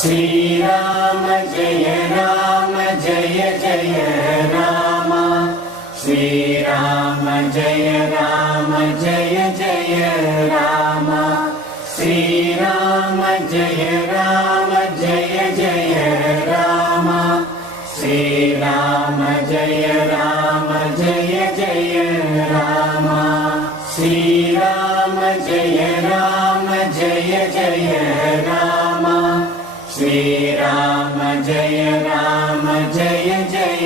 श्रीराम जय जय राम। श्रीराम जय जय राम। श्रीराम जय जय राम। श्रीराम जय जय राम। श्रीराम जय जय राम। श्रीराम जय जय